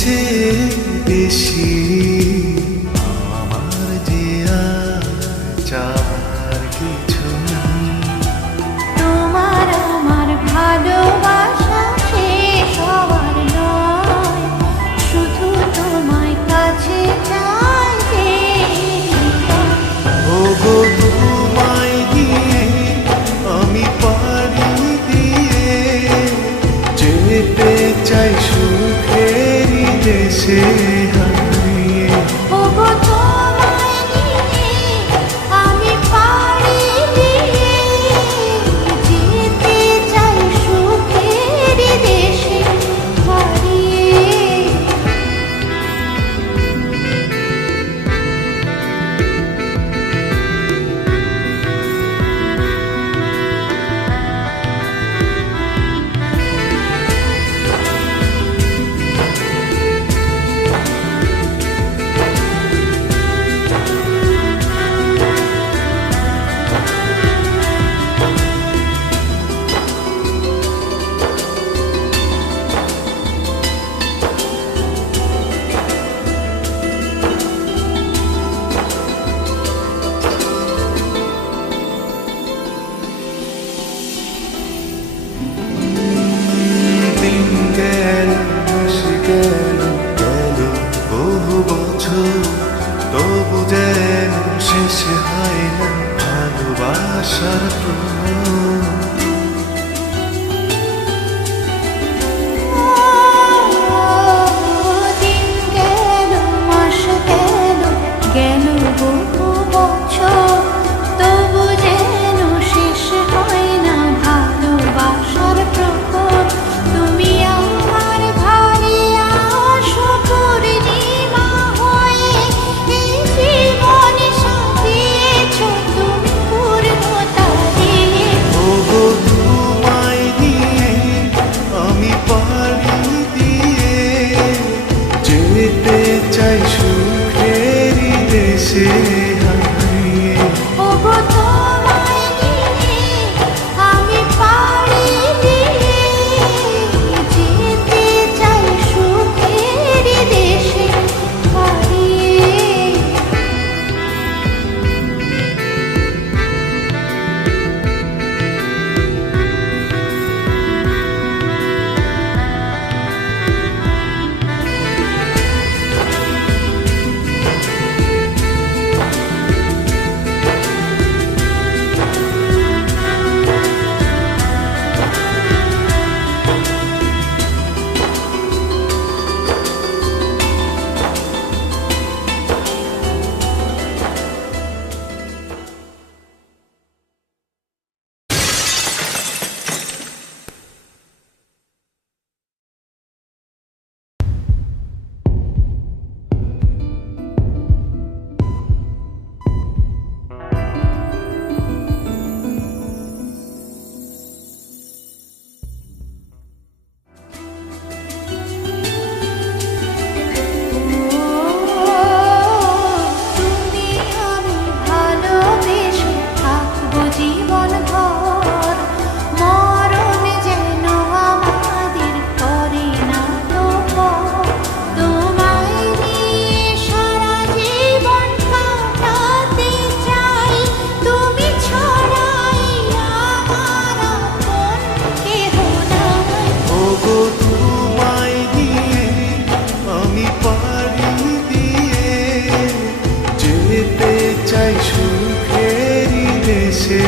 চেয়ে বেশি আমার যে আর চাওয়ার কিছু নেই। তোমার আমার ভালোবাসা শেষ হওয়ার নয়, শুধু তোমায় কাছে চাইতে। ওগো তোমায় দিয়ে আমি পাড়ি দিয়ে যেতে চাই সুখেরই দেশে হারিয়ে। ওগো তোমায় নিয়ে আমি পাড়ি দিয়ে যেতে চাই সুখের দেশে হারিয়ে। দিন গেল মাস গেল গেল বহু বছর, তবু যেন শেষ হয় না ভালোবাসার প্রহর। দিন গেল মাস গেল গেল বহু বছর, তবু যেন শেষ হয় না ভালোবাসার প্রহর। তুমি আমার ঘরে আসো পূর্ণিমা হয়ে, এই জীবন সাজিয়েছ তুমি পূর্ণতা দিয়ে। ওগো তোমায় দিয়ে আমি পাড়ি দিয়ে যেতে চাই সুখেরই দেশে হারিয়ে। ওগো তোমায় নিয়ে আমি পাড়ি দিয়ে যেতে চাই সুখের দেশে হারিয়ে। তুমি আমি ভালোবেসে থাকবো জীবন ভর, মরণ যেন আমাদের করে না তো পর। তোমায় নিয়ে সারা জীবন কাটাতে চাই, তুমি ছড়াই আমার আপন কেহ নাই। ওগো তোমায় দিয়ে আমি পাড়ি দিয়ে যেতে চাই সুখেরই দেশে